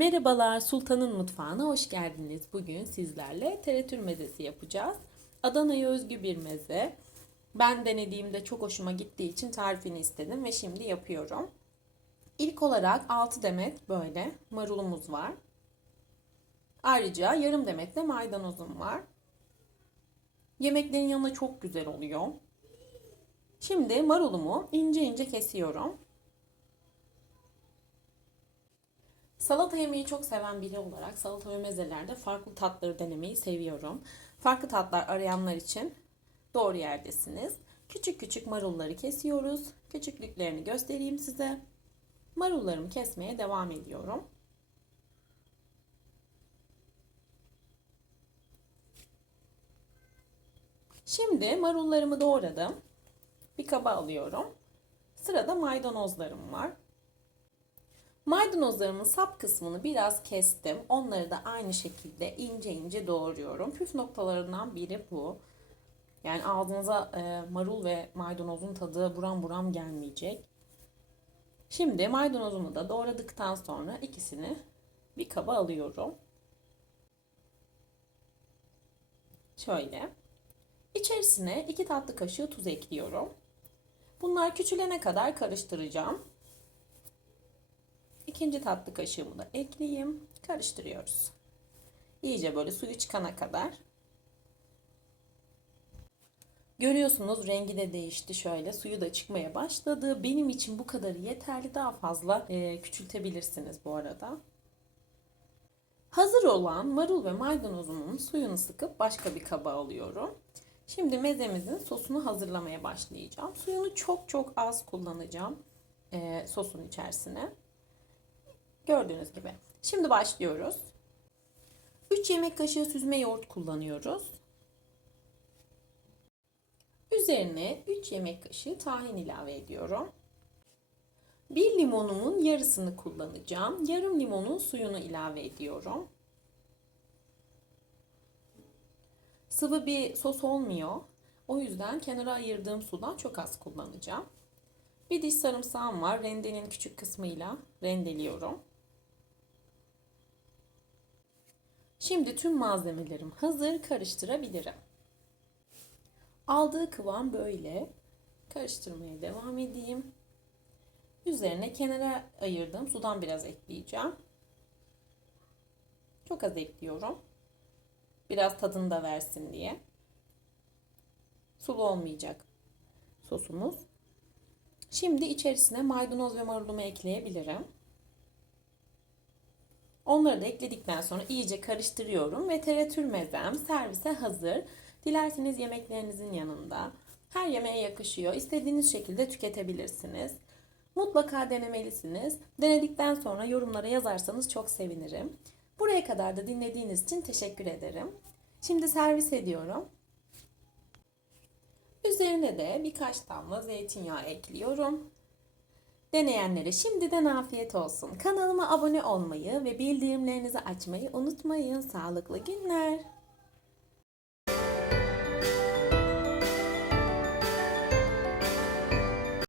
Merhabalar, Sultan'ın mutfağına hoş geldiniz. Bugün sizlerle teretür mezesi yapacağız. Adana'ya özgü bir meze. Ben denediğimde çok hoşuma gittiği için tarifini istedim ve şimdi yapıyorum. İlk olarak 6 demet böyle marulumuz var. Ayrıca yarım demet de maydanozum var. Yemeklerin yanında çok güzel oluyor. Şimdi marulumu ince ince kesiyorum. Salata yemeyi çok seven biri olarak salata ve mezelerde farklı tatları denemeyi seviyorum. Farklı tatlar arayanlar için doğru yerdesiniz. Küçük küçük marulları kesiyoruz. Küçüklüklerini göstereyim size. Marullarımı kesmeye devam ediyorum. Şimdi marullarımı doğradım. Bir kaba alıyorum. Sırada maydanozlarım var. Maydanozlarımın sap kısmını biraz kestim. Onları da aynı şekilde ince ince doğruyorum. Püf noktalarından biri bu. Yani ağzınıza e, marul ve maydanozun tadı buram buram gelmeyecek. Şimdi maydanozumu da doğradıktan sonra ikisini bir kaba alıyorum. Şöyle. İçerisine 2 tatlı kaşığı tuz ekliyorum. Bunlar küçülene kadar karıştıracağım. İkinci tatlı kaşığımı da ekleyeyim. Karıştırıyoruz. İyice böyle suyu çıkana kadar. Görüyorsunuz rengi de değişti şöyle. Suyu da çıkmaya başladı. Benim için bu kadarı yeterli. Daha fazla e, küçültebilirsiniz bu arada. Hazır olan marul ve maydanozumun suyunu sıkıp başka bir kaba alıyorum. Şimdi mezemizin sosunu hazırlamaya başlayacağım. Suyunu çok çok az kullanacağım e, sosun içerisine. Gördüğünüz gibi. Şimdi başlıyoruz. 3 yemek kaşığı süzme yoğurt kullanıyoruz. Üzerine 3 yemek kaşığı tahin ilave ediyorum. Bir limonumun yarısını kullanacağım. Yarım limonun suyunu ilave ediyorum. Sıvı bir sos olmuyor. O yüzden kenara ayırdığım sudan çok az kullanacağım. Bir diş sarımsağım var. Rendenin küçük kısmıyla rendeliyorum. Şimdi tüm malzemelerim hazır. Karıştırabilirim. Aldığı kıvam böyle. Karıştırmaya devam edeyim. Üzerine kenara ayırdığım sudan biraz ekleyeceğim. Çok az ekliyorum. Biraz tadını da versin diye. Sulu olmayacak sosumuz. Şimdi içerisine maydanoz ve marulumu ekleyebilirim. Onları da ekledikten sonra iyice karıştırıyorum ve teratür mezem servise hazır. Dilerseniz yemeklerinizin yanında. Her yemeğe yakışıyor. İstediğiniz şekilde tüketebilirsiniz. Mutlaka denemelisiniz. Denedikten sonra yorumlara yazarsanız çok sevinirim. Buraya kadar da dinlediğiniz için teşekkür ederim. Şimdi servis ediyorum. Üzerine de birkaç damla zeytinyağı ekliyorum. Deneyenlere şimdiden afiyet olsun. Kanalıma abone olmayı ve bildirimlerinizi açmayı unutmayın. Sağlıklı günler.